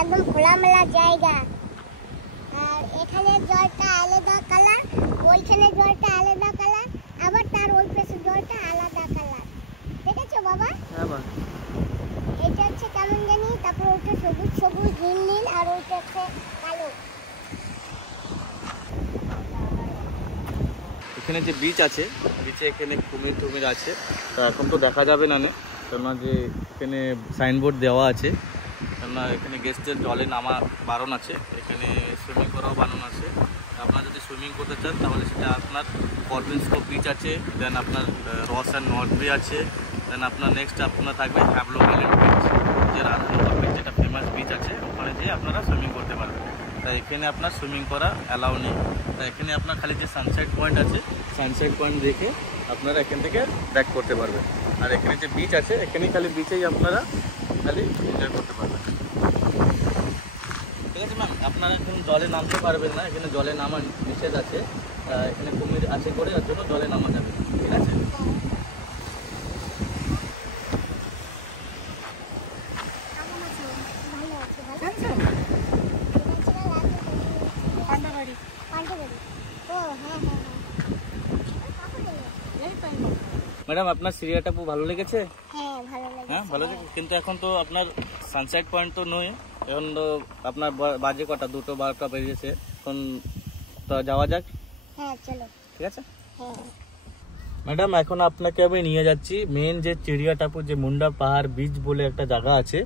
একদম খোলামেলা জায়গা। আর এখানে জলটা আলাদা কালার, ওইখানে জলটা আলাদা কালার, আবার তার ওই পাশে জলটা আলাদা কালার। দেখেছো বাবা? হ্যাঁ বাবা। এটা হচ্ছে কেমন জানি, তারপর ওটা সবুজ সবুজ নীল নীল, আর ওইটা হচ্ছে কালো। এখানে যে বিচ আছে, বিচে এখানে কুমির টুমির আছে, তো এখন তো দেখা যাবে না, কেননা যে এখানে সাইনবোর্ড দেওয়া আছে, কেননা এখানে গেস্টদের জলে নামা বারণ আছে, এখানে সুইমিং করাও বারণ আছে। আপনারা যদি সুইমিং করতে চান তাহলে সেটা আপনার কর্বিনস্কো বিচ আছে, দেন আপনার রস অ্যান্ড নর্থ আছে, দেন আপনার নেক্সট আপনার থাকবে হ্যাভলক আইল্যান্ড বিচ, যে রাধানগর বিচ যেটা ফেমাস বিচ আছে, ওখানে যেয়ে আপনারা সুইমিং করতে পারবেন। তাই এখানে আপনার সুইমিং করা অ্যালাউ নেই। তাই এখানে আপনার খালি যে সানসেট পয়েন্ট আছে, সানসেট পয়েন্ট দেখে আপনারা এখান থেকে ব্যাক করতে পারবেন। আর এখানে যে বিচ আছে, এখানেই খালি বিচেই আপনারা খালি এনজয় করতে পারবেন। ঠিক আছে ম্যাম, আপনারা এখন জলে নামতে পারবেন না, এখানে জলে নামা নিষেধ আছে, এখানে কুমির আছে করে এর জন্য জলে নামা যাবে, ঠিক আছে? ম্যাডাম আপনার সিরিয়াটা ভালো লেগেছে? হ্যাঁ ভালো লেগেছে। হ্যাঁ ভালো লেগেছে, কিন্তু এখন তো আপনার সানসেট পয়েন্ট তো নয়, এখন তো আপনার বাজে কটা, 2:12 বেরিয়েছে, এখন তো যাওয়া যাক। হ্যাঁ চলো। ঠিক আছে হ্যাঁ ম্যাডাম, এখন আপনাকে আমি নিয়ে যাচ্ছি মেন যে চিড়িয়া টাপু, যে মুন্ডা পাহাড় বিচ বলে একটা জায়গা আছে,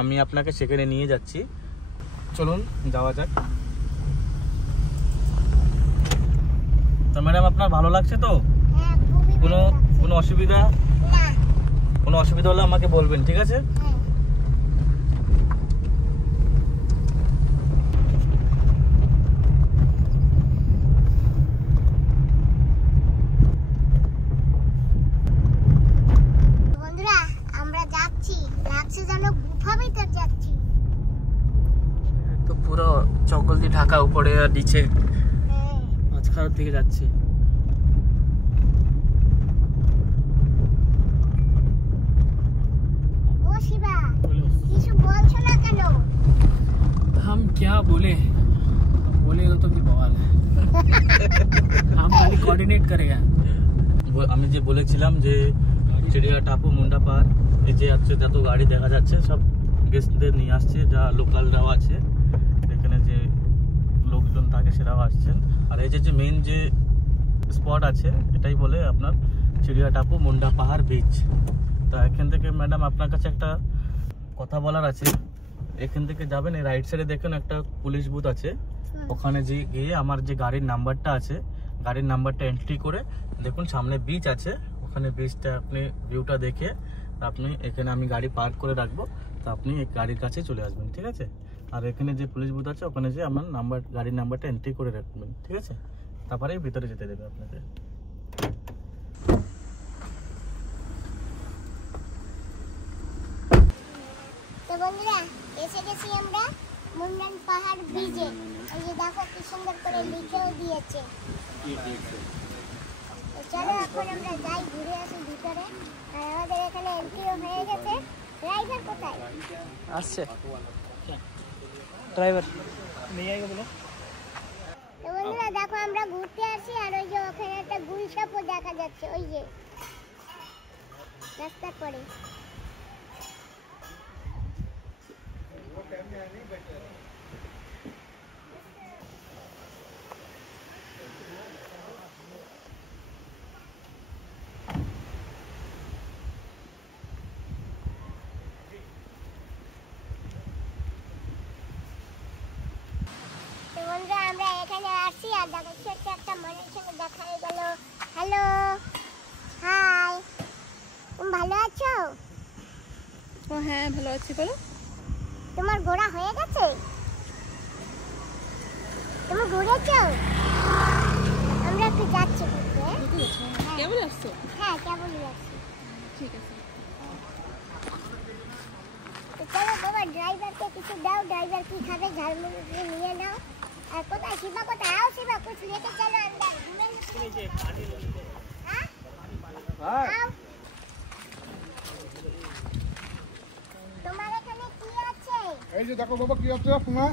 আমি আপনাকে সেখানে নিয়ে যাচ্ছি। চলুন যাওয়া যাক। তো ম্যাডাম আপনার ভালো লাগছে তো? হ্যাঁ খুবই ভালো লাগছে। কোনো অসুবিধা? না। কোনো অসুবিধা হলে আমাকে বলবেন, ঠিক আছে? হ্যাঁ। বন্ধুরা আমরা যাচ্ছি, লাগছে যেন গুফা ভিতর যাচ্ছি। তো পুরো জঙ্গল দিয়ে ঢাকা, উপরে আর নিচে হ্যাঁ মাঝখান থেকে যাচ্ছি। ও শিবা, কিছু বলছো না কেন? हम क्या बोले, बोलेगा तो भी बवाल है। हम खाली कोऑर्डिनेट करेगा। আমি যে বলেছিলাম যে চিড়িয়া টাপু মুন্ডা পাহাড়, এই যে আছে যত গাড়ি দেখা যাচ্ছে সব গেস্টদের নিয়ে আসছে, যা লোকালরাও আছে, এখানে যে লোকজন থাকে সেরাও আসছেন। আর এই যে মেন যে স্পট আছে, এটাই বলে আপনার চিড়িয়া টাপু মুন্ডা পাহাড় বিচ। তা এখান থেকে ম্যাডাম আপনার কাছে একটা কথা বলার আছে। এখান থেকে যাবেন, এই রাইট সাইডে দেখুন একটা পুলিশ বুথ আছে, ওখানে যে গিয়ে আমার যে গাড়ির নাম্বারটা আছে, গাড়ির নাম্বারটা এন্ট্রি করে দেখুন সামনে বিচ আছে, ওখানে বিচটা আপনি ভিউটা দেখে আপনি এখানে আমি গাড়ি পার্ক করে রাখবো, তো আপনি এই গাড়ির কাছে চলে আসবেন, ঠিক আছে? আর এখানে যে পুলিশ বুথ আছে, ওখানে যে আমার গাড়ির নাম্বারটা এন্ট্রি করে রাখবেন, ঠিক আছে? তারপরে ভিতরে যেতে দেবে আপনাকে। তো বন্ধুরা এসে গেছি আমরা মুন্ডান পাহাড় ব্রিজে। এই যে দেখো কি সুন্দর করে লিখেও দিয়েছে। তো চলো এখন আমরা যাই, ঘুরে আসি ভিতরে। আর আমাদের এখানে এন্ট্রিও হয়ে গেছে। ড্রাইভার কোথায়? আসছে ড্রাইভার নিয়ে আইগো বলো। তো বন্ধুরা দেখো আমরা ঘুরতে আসি, আর ওই যে ওখানে একটা গুলশাপও দেখা যাচ্ছে, ওই যে রাস্তার পরে। বন্ধুরা আমরা এখানে আসি, আর দেখো একটা মানুষের সঙ্গে দেখা হয়ে গেল। হ্যালো, হাই, তুমি ভালো আছো? ও হ্যাঁ ভালো আছি, বলো। তোমার ঘোরা হয়ে গেছে? তুমি ঘুরেছো? আমরা একটু যাচ্ছি ঘুরতে। কেমন আসছো? হ্যাঁ কেবলই যাচ্ছি। ঠিক আছে, তো চলো তোমার ড্রাইভারকে কিছু দাও, ড্রাইভার কি খাবে ঝালমুড়ি নিয়ে নাও। আর কোথায় শিবা, কোথায়? आओ শিবা, कुछ लेके चलो अंदर। हाँ? आओ। তোমার এখানে কি আছে? এই যে দেখো বাবা কি আছে তোমার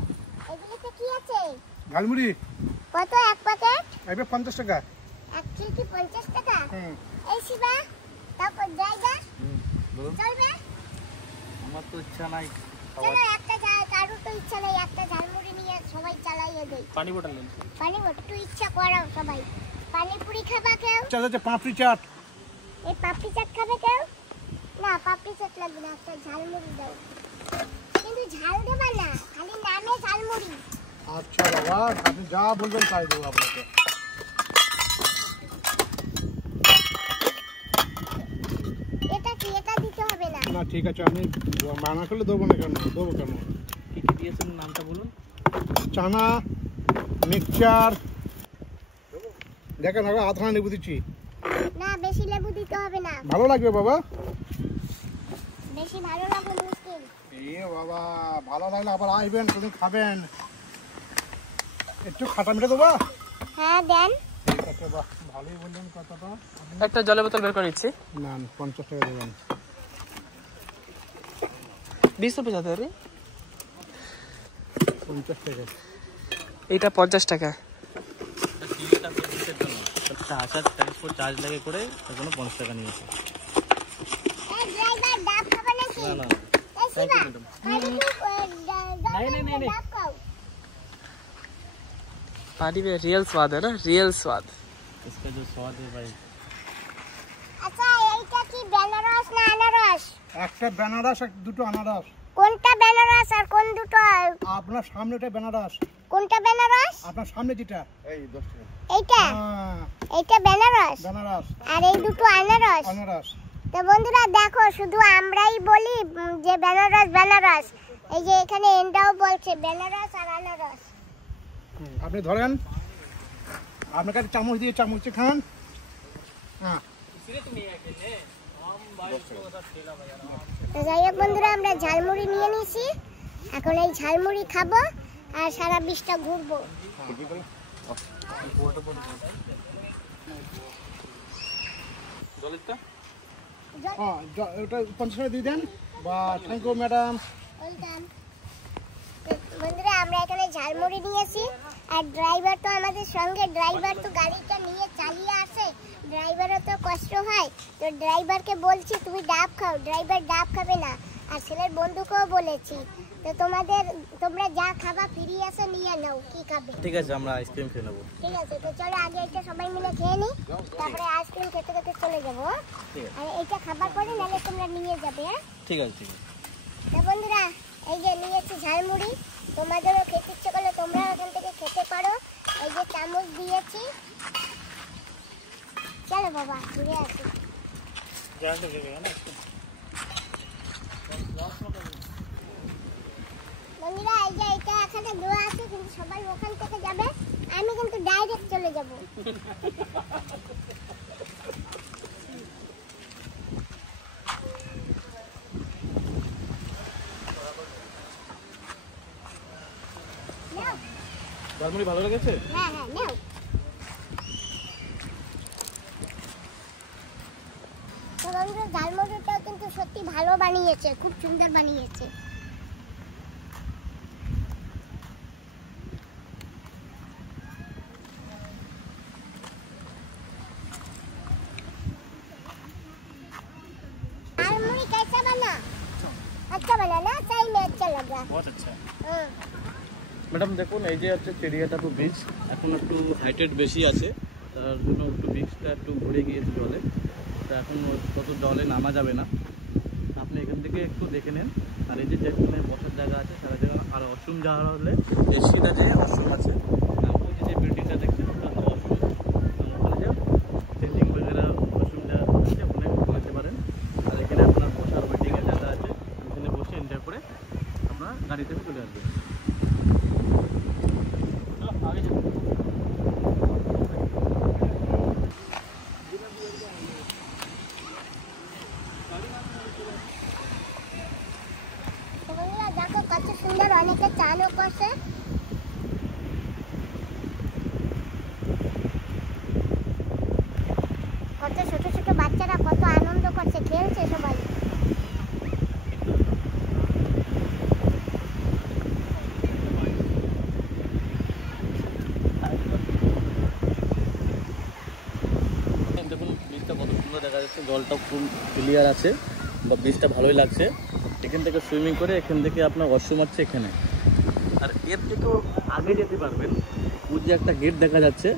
এগুলোতে কি আছে? ঝালমুড়ি কত এক প্যাকেট? এটা 50 টাকা। এক কেজি 50 টাকা? হুম। এই শিবা তারপর জায়গা বলুন চলবে? আমার তো ইচ্ছা নাই চলো একটা কারোর তো ইচ্ছা নেই, একটা ঝালমুড়ি নিয়ে সবাই চালাইয়ে দেই। পানি বোতল নেন। পানি একটু ইচ্ছা করাও সবাই। পানিপুরি খাবা কেউ? চালাচ্ছে পাপড়ি চাট। এই পাপড়ি চাট খাবে কেউ? না পাপড়ি চাট লাগবে না, একটা ঝালমুড়ি দাও। কিন্তু ঝাল দেবা না, খালি নামে ঝালমুড়ি। আচ্ছা বাবা আপনি যা বলবেন তাই দেবো আপনাকে। এটা কি? এটা দিতে হবে না। না ঠিক আছে আমি মানা করলে দেবো না কেন, দেবো কেন। কি কি দিয়েছেন নামটা বলুন। চানা মিক্সচার দেখেন আগে আধা লেবু দিচ্ছি। না বেশি লেবু দিতে হবে না, ভালো লাগবে বাবা। বেশি ভালো লাগবে মুশকিল। এ বাবা ভালো লাগলে আবার আসবেন, তুমি খাবেন। একটু খাটা মিঠে দেবো? হ্যাঁ দেন। ঠিক আছে বাহ, ভালোই বললেন কথাটা। একটা জলের বোতল বের করে দিচ্ছি। না 50 টাকা দেবেন। 20 रुपए जाते हैं 50 টাকা। এইটা 50 টাকা। চিলিটা পেটিসের জন্য একটা আসার ট্রান্সপোর্ট চার্জ লাগে করে এখনো 50 টাকা নিয়েছে। এই ড্রাইভার ডাব খাবে নাকি? না না এই শিবা ম্যাডাম। नहीं। ডাব খাও। पानी में रियल स्वाद है ना, रियल स्वाद। इसका जो स्वाद है भाई। আচ্ছা এইটা কি বেনারস না আনারস? একটা বেনারস আর দুটো আনারস। কোনটা বেনারস আর কোন দুটো? আপনার সামনেটা বেনারস, কোনটা বেনারস? আপনার সামনে যেটা এই 10 টাকা। এইটা? হ্যাঁ এইটা বেনারস বেনারস আর এই দুটো আনারস। আনারস। তো বন্ধুরা দেখো শুধু আমরাই বলি যে বেনারস বেনারস, এই যে এখানে এন্ডাও বলছে বেনারস আর আনারস। আপনি ধরেন, আপনাকে একটা চামচ দিয়ে চামচে খান। হ্যাঁ তো যাই হোক বন্ধুরা আমরা ঝালমুড়ি নিয়ে নিয়েছি, এখন এই ঝালমুড়ি খাবো আর সারা বিশটা ঘুরবো। জলেরটা হ্যাঁ ওটা 50 টাকা দিয়ে দেন বা থ্যাংক ইউ ম্যাডাম। ওয়েলকাম। বন্ধুরা আমরা এখানে ঝালমুড়ি নিয়েছি আর ড্রাইভার তো আমাদের সঙ্গে, ড্রাইভার তো গাড়িটা নিয়ে চালিয়ে আসে, ড্রাইভারও তো কষ্ট হয়, তো ড্রাইভারকে বলছি তুমি ডাব খাও, ড্রাইভার ডাব খাবে না। আর ছেলের বন্ধুকেও বলেছি, তো তোমরা যা খাবা ফিরিয়ে এসে নিয়ে নাও, কি খাবে? ঠিক আছে আমরা আইসক্রিম খেয়ে নেবো। ঠিক আছে তো চলো আগে এটা সবাই মিলে খেয়ে নিই, তারপরে আইসক্রিম খেতে খেতে চলে যাবো। ঠিক আছে আর এইটা খাবার পরে নাহলে তোমরা নিয়ে যাবে। হ্যাঁ ঠিক আছে ঠিক আছে। তো বন্ধুরা এই যে নিয়েছি ঝালমুড়ি, তোমাদেরও খেতে ইচ্ছে করলে তোমরা এখান থেকে খেতে পারো। এই যে চামচ দিয়েছি, চলো বাবা ঘুরে আসি। বন্ধুরা এই যে এটা এখানে দেওয়া আছে, কিন্তু সবাই ওখান থেকে যাবে, আমি কিন্তু ডাইরেক্ট চলে যাব। নাও। ঝালমুড়ি ভালো লেগেছে? হ্যাঁ হ্যাঁ নাও। তো বন্ধুরা ঝালমুড়িটাও কিন্তু সত্যি ভালো বানিয়েছে, খুব সুন্দর বানিয়েছে। ঝালমুড়ি कैसा बना? अच्छा बना ना? सही में अच्छा लगा। बहुत अच्छा है। हाँ। ম্যাডাম দেখুন এই যে হচ্ছে চেরিয়াটাপু বীচ, এখন একটু হাইটেড বেশি আছে, তার জন্য একটু বীচটা একটু ঘুরে গিয়েছে জলে, তা এখন কত জলে নামা যাবে না, আপনি এখান থেকে একটু দেখে নেন। আর এই যে যেখানে বসার জায়গা আছে সারা জায়গা, আর অসুম যাওয়া হলে এসিটা যে অসুম আছে, ওই যে বিল্ডিংটা দেখছেন ওটা হচ্ছে অসুম, ওখানে যে চেঞ্জিং বগেরা অসুমটা আছে ওখানে বসতে পারেন। আর এখানে আপনার বসার ওয়েটিংয়ের জায়গা আছে, ওখানে বসে এনজয় করে আপনার গাড়িতে চলে আসবেন। आगे चलो। তো বন্ধুরা দেখো কত সুন্দর, অনেকে চানও করছে। কত ছোট ছোট বাচ্চারা কত আনন্দ করছে, খেলছে সবাই। জলটা ফুল ক্লিয়ার আছে বা ব্রিজটা ভালোই লাগছে। এখান থেকে সুইমিং করে এখান থেকে আপনার ওয়াশরুম আছে এখানে, আর এর থেকেও আগে যেতে পারবেন। ওই যে একটা গেট দেখা যাচ্ছে,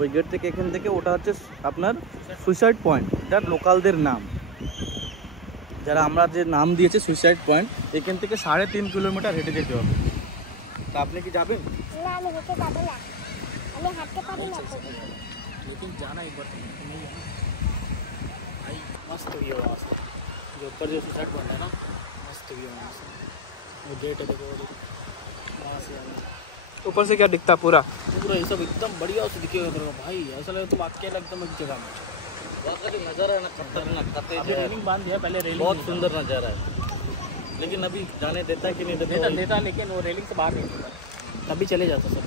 ওই গেট থেকে এখান থেকে ওটা হচ্ছে আপনার সুইসাইড পয়েন্ট, যার লোকালদের নাম, যারা আমরা যে নাম দিয়েছে সুইসাইড পয়েন্ট। এখান থেকে 3.5 কিলোমিটার হেঁটে যেতে হবে। তা আপনি কি যাবেন? না আমি হেঁটে যাবো না, আমি হাঁটতে পারি না তো। लेकिन जाना एक बार नहीं है भाई। मस्त व्यू है वहाँ से, जो ऊपर जो सुसाइड पॉइंट है ना, मस्त व्यू है वहाँ से। वो गेट है देखो, वहाँ से ऊपर से क्या दिखता पूरा ये सब एकदम बढ़िया से दिखेगा तेरे को भाई। ऐसा लगे तुम अकेला एकदम एक जगह में। वहाँ का जो नज़ारा है ना, खतरनाक रेलिंग बांध दिया पहले, रेलिंग बहुत सुंदर नज़ारा है, लेकिन अभी जाने देता है कि नहीं देता, लेकिन वो रेलिंग से बाहर नहीं देता, तभी चले जाता सब।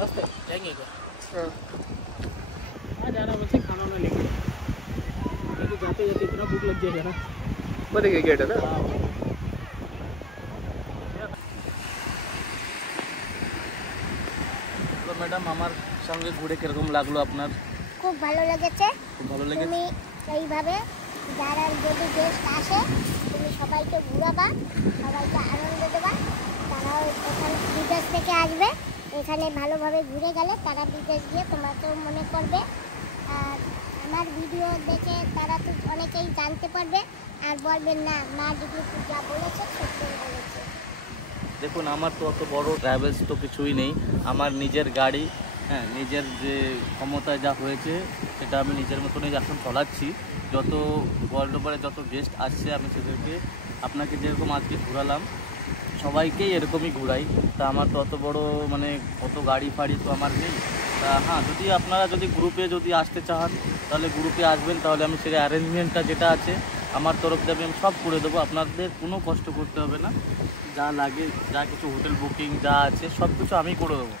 मस्त है, जाएंगे एक बार। हाँ जाना मुझसे खाना वाना लेके, क्योंकि जाते जाते इतना भूख लग जाएगा ना। बड़े गेट है ना। তো ম্যাডাম আমার সঙ্গে ঘুরে কিরকম লাগলো আপনার? খুব ভালো লেগেছে। খুব ভালো লেগেছে। তুমি এইভাবে যারা যদি গেস্ট আসে তুমি সবাইকে ঘুরাবা, সবাইকে আনন্দ দেবা। তারাও এখানে বিদেশ থেকে আসবে, এখানে ভালোভাবে ঘুরে গেলে তারা বিদেশ গিয়ে তোমাকেও মনে করবে। আর আমার ভিডিও দেখে তারা তো অনেকেই জানতে পারবে আর বলবেন না মা ডিগ্রি যা বলেছে সত্যি বলেছে। দেখুন আমার তো অত বড় ট্রাভেলস তো কিছুই নেই, আমার নিজের গাড়ি, হ্যাঁ নিজের যে ক্ষমতায় যা হয়েছে সেটা আমি নিজের মতনই এখন চালাচ্ছি। যত ওয়ার্ল্ড ওভারে যত গেস্ট আসছে আমি সেদেরকে আপনাকে যেরকম আজকে ঘোরালাম সবাইকেই এরকমই ঘুরাই। তা আমার তো অত বড় মানে অত গাড়ি ফাড়ি তো আমার নেই। তা হ্যাঁ, যদি আপনারা যদি গ্রুপে যদি আসতে চান তাহলে গ্রুপে আসবেন, তাহলে আমি সেই অ্যারেঞ্জমেন্টটা যেটা আছে আমার তরফ থেকে আমি সব করে দেবো, আপনাদের কোনো কষ্ট করতে হবে না। যা লাগে যা কিছু হোটেল বুকিং যা আছে সব কিছু আমি করে দেবো।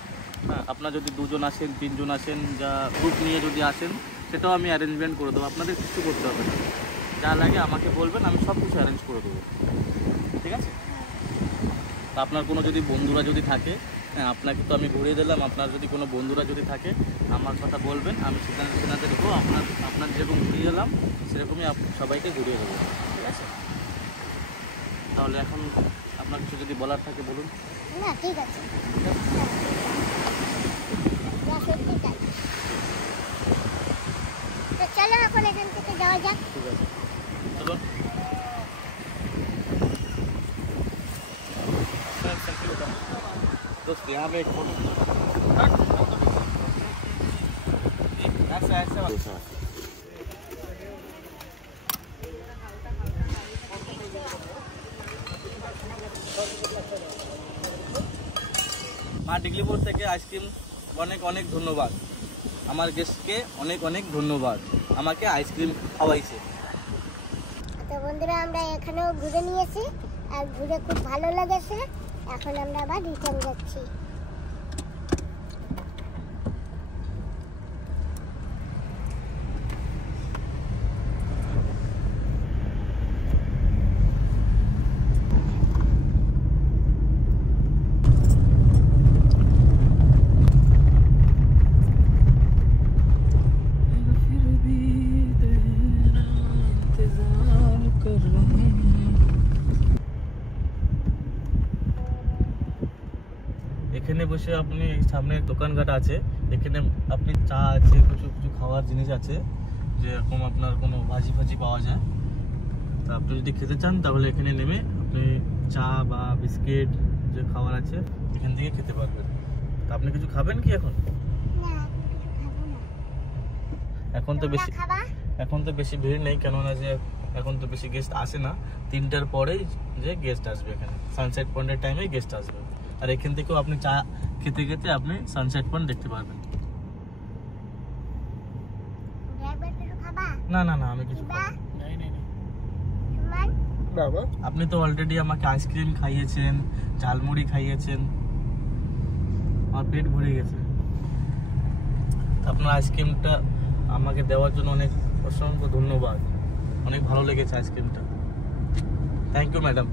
হ্যাঁ, আপনারা যদি 2 জন আসেন 3 জন আসেন, যা গ্রুপ নিয়ে যদি আসেন সেটাও আমি অ্যারেঞ্জমেন্ট করে দেবো, আপনাদের কিছু করতে হবে না। যা লাগে আমাকে বলবেন, আমি সব কিছু অ্যারেঞ্জ করে দেবো, ঠিক আছে? তা আপনার কোনো যদি বন্ধুরা যদি থাকে, হ্যাঁ আপনাকে তো আমি ঘুরিয়ে দিলাম, আপনার যদি কোনো বন্ধুরা যদি থাকে আমার কথা বলবেন, আমি সেখানে দেবো। আপনার যেরকম ঘুরিয়ে দিলাম সেরকমই সবাইকে ঘুরিয়ে দেবো, ঠিক আছে? তাহলে এখন আপনার কিছু যদি বলার থাকে বলুন। না ঠিক আছে, যা সত্যি তাই। তো চলো এখন এখান থেকে যাওয়া যাক। ঠিক আছে চলুন। दोस्त यहाँ पे एक फोटो ऐसा ऐसा মা ডিগলিপুর থেকে আইসক্রিম অনেক অনেক ধন্যবাদ, আমার গেস্টকে অনেক অনেক ধন্যবাদ, আমাকে আইসক্রিম খাওয়াইছে। তো বন্ধুরা আমরা এখানেও ঘুরে নিয়েছি আর ঘুরে খুব ভালো লেগেছে। এখন আমরা আবার রিটার্ন যাচ্ছি। এখানে বসে আপনি সামনে দোকানঘাট আছে, এখানে আপনি চা আছে, কিছু কিছু খাওয়ার জিনিস আছে, যেরকম আপনার কোনো ভাজি ভাজি পাওয়া যায়। তা আপনি যদি খেতে চান তাহলে এখানে নেমে আপনি চা বা বিস্কিট যে খাবার আছে এখান থেকে খেতে পারবেন। তা আপনি কিছু খাবেন কি এখন? এখন তো বেশি ভিড় নেই, কেননা যে এখন তো বেশি গেস্ট আসে না, 3টার পরেই যে গেস্ট আসবে এখানে, সানসেট পয়েন্টের টাইমে গেস্ট আসবে। আর এখান থেকেও আপনি চা খেতে খেতে আপনি সানসেট পয়েন্ট দেখতে পারবেন। না না না আমি কিছু খাবো বাবা। আপনি তো অলরেডি আমাকে আইসক্রিম খাইয়েছেন, ঝালমুড়ি খাইয়েছেন, আমার পেট ভরে গেছে। আপনার আইসক্রিমটা আমাকে দেওয়ার জন্য অনেক অসংখ্য ধন্যবাদ, অনেক ভালো লেগেছে আইসক্রিমটা। Thank you madam.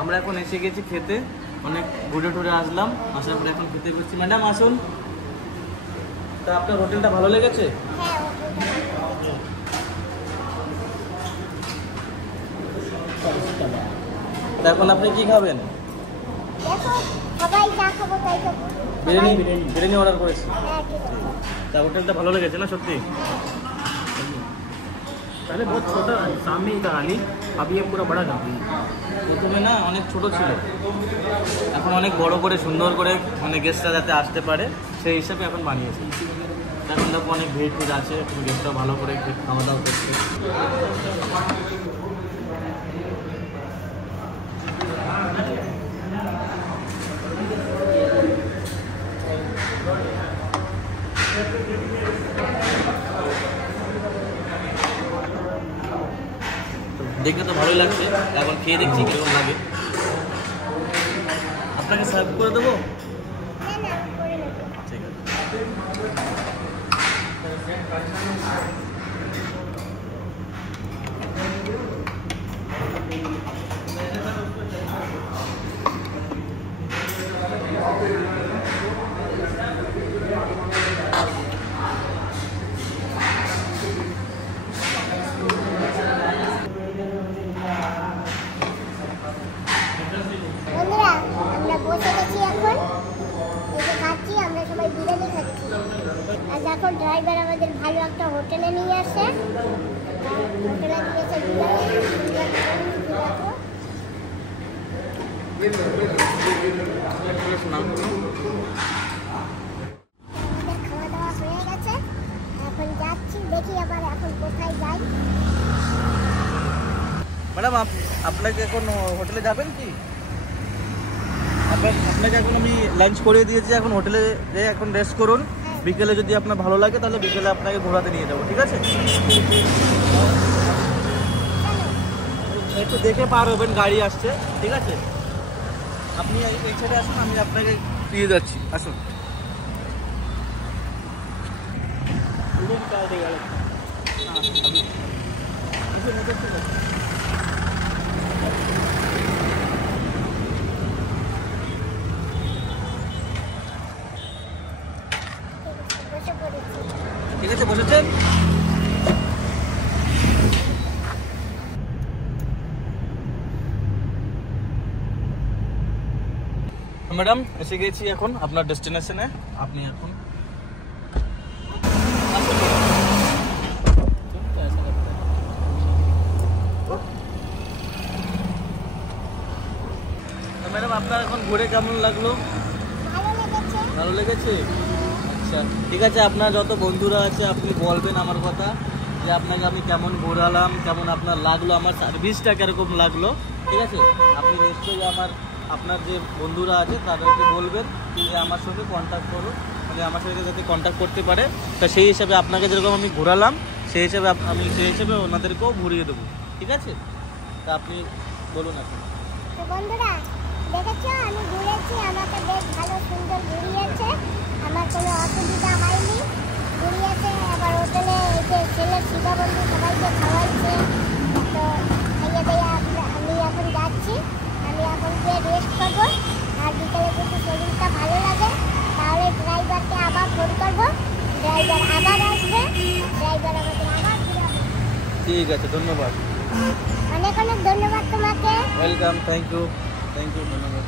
আমরা এখন এসে গেছি খেতে, অনেক ঘুরে টুরে আসলাম, আসার পরে এখন খেতে বসছি। ম্যাডাম আসুন। তা আপনার হোটেলটা ভালো লেগেছে? হ্যাঁ, তা এখন আপনি কি খাবেন? দেখো সবাই যা খাবো তাই খাবো। বিরিয়ানি বিরিয়ানি অর্ডার করেছি। হ্যাঁ, ঠিক আছে। তা হোটেলটা ভালো লেগেছে না সত্যি? पहले बहुत छोटा सामने ही था खाली, अभी ये पूरा बड़ा कर दिया। প্রথমে না অনেক ছোট ছিল, এখন অনেক বড় করে সুন্দর করে মানে গেস্টরা যাতে আসতে পারে সেই হিসাবে এখন বানিয়েছে। এখন দেখো অনেক ভিড় ফিড় আছে, এখন গেস্টরা ভালো করে খাওয়া দাওয়া করছে। দেখে তো ভালোই লাগছে, এখন খেয়ে দেখছি কিরকম লাগে। আপনাকে সার্ভ করে দেবো? না না, আমি করে নেবো। ঠিক আছে। বন্ধুরা, আমরা বসে গেছি এখন, এই যে খাচ্ছি, আমরা সবাই বিরিয়ানি খাচ্ছি। আর দেখো ড্রাইভার আমাদের ভালো একটা হোটেলে নিয়ে আসে, হোটেলে দিয়েছে বিরিয়ানি। আমাদের খাওয়া দাওয়া হয়ে গেছে, এখন যাচ্ছি, দেখি আবার এখন কোথায় যাই। ম্যাডাম আপনাকে এখন হোটেলে যাবেন কি? আপনাকে এখন আমি লাঞ্চ করিয়ে দিয়েছি, এখন হোটেলে যেয়ে এখন রেস্ট করুন। বিকেলে যদি আপনার ভালো লাগে তাহলে বিকেলে আপনাকে ঘোরাতে নিয়ে যাবো, ঠিক আছে? একটু দেখে পার হবেন, গাড়ি আসছে, ঠিক আছে? আপনি এই ছেড়ে আসুন, আমি আপনাকে দিয়ে যাচ্ছি, আসুন। বসে পড়েছি। ঠিক আছে, বসেছেন? ম্যাডাম এসে গেছি এখন আপনার ডেস্টিনেশনে, আপনি এখন ম্যাডাম আপনার এখন ঘুরে কেমন লাগলো? ভালো লেগেছে। ভালো লেগেছে? আচ্ছা ঠিক আছে, আপনার যত বন্ধুরা আছে আপনি বলবেন আমার কথা, যে আপনাকে আমি কেমন ঘোরালাম, কেমন আপনার লাগলো, আমার সার্ভিসটা কীরকম লাগলো, ঠিক আছে? আপনি নিশ্চয়ই আপনার যে বন্ধুরা আছে তাদেরকে বলবেন যে আমার সঙ্গে কন্ট্যাক্ট করুন, মানে আমার সঙ্গে যাতে কন্ট্যাক্ট করতে পারে। তা সেই হিসাবে আপনাকে যেরকম আমি ঘোরালাম সেই হিসাবে ওনাদেরকেও ঘুরিয়ে দেবো, ঠিক আছে? তা আপনি বলুন এখন। তো বন্ধুরা দেখেছো, আমি ঘুরেছি, আমাকে বেশ ভালো সুন্দর ঘুরিয়েছে, আমার কোনো অসুবিধা হয়নি। ঘুরিয়েছে, আবার হোটেলে এসে ছেলে শিবা বন্ধু সবাইকে খাওয়াইছে। তো খাইয়ে দিয়ে আমি এখন যাচ্ছি, আমি এখন গিয়ে রেস্ট করবো। আর বিকেলে যদি শরীরটা ভালো লাগে তাহলে ড্রাইভারকে আবার ফোন করবো, ড্রাইভার আবার আসবে, ড্রাইভার আমাদের আবার ঘুরাবে। ঠিক আছে, ধন্যবাদ। অনেক অনেক ধন্যবাদ তোমাকে। ওয়েলকাম, থ্যাংক ইউ, ধন্যবাদ।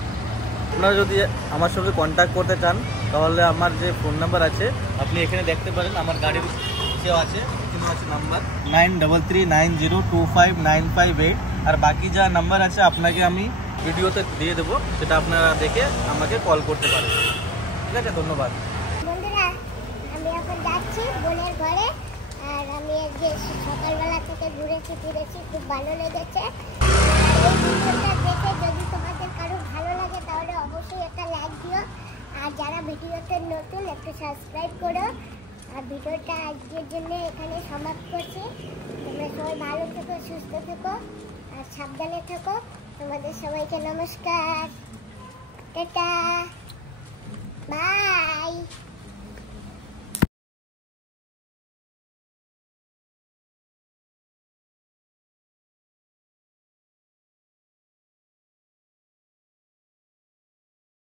আপনারা যদি আমার সঙ্গে কন্ট্যাক্ট করতে চান তাহলে আমার যে ফোন নাম্বার আছে আপনি এখানে দেখতে পারেন, আমার গাড়ির কেউ আছে, এখানে আছে নাম্বার 9339025958। আর বাকি যা নাম্বার আছে আপনাকে আমি ভিডিওতে দিয়ে দেবো, সেটা আপনারা দেখে আমাকে কল করতে পারেন, ঠিক আছে? ধন্যবাদ। বন্ধুরা, আমি এখন যাচ্ছি বোনের ঘরে। আর আমি যে সকালবেলা থেকে ঘুরেছি ফিরেছি, খুব ভালো লেগেছে। আর এই ভিডিওটা দেখে যদি তোমাদের কারো ভালো লাগে তাহলে অবশ্যই একটা লাইক দিও। আর যারা ভিডিওতে নতুন একটু সাবস্ক্রাইব করো। আর ভিডিওটা আজকের জন্য এখানে সমাপ্ত করছি। তোমরা সবাই ভালো থেকো, সুস্থ থেকো আর সাবধানে থেকো। তোমাদের সবাইকে নমস্কার, টাটা, বাই।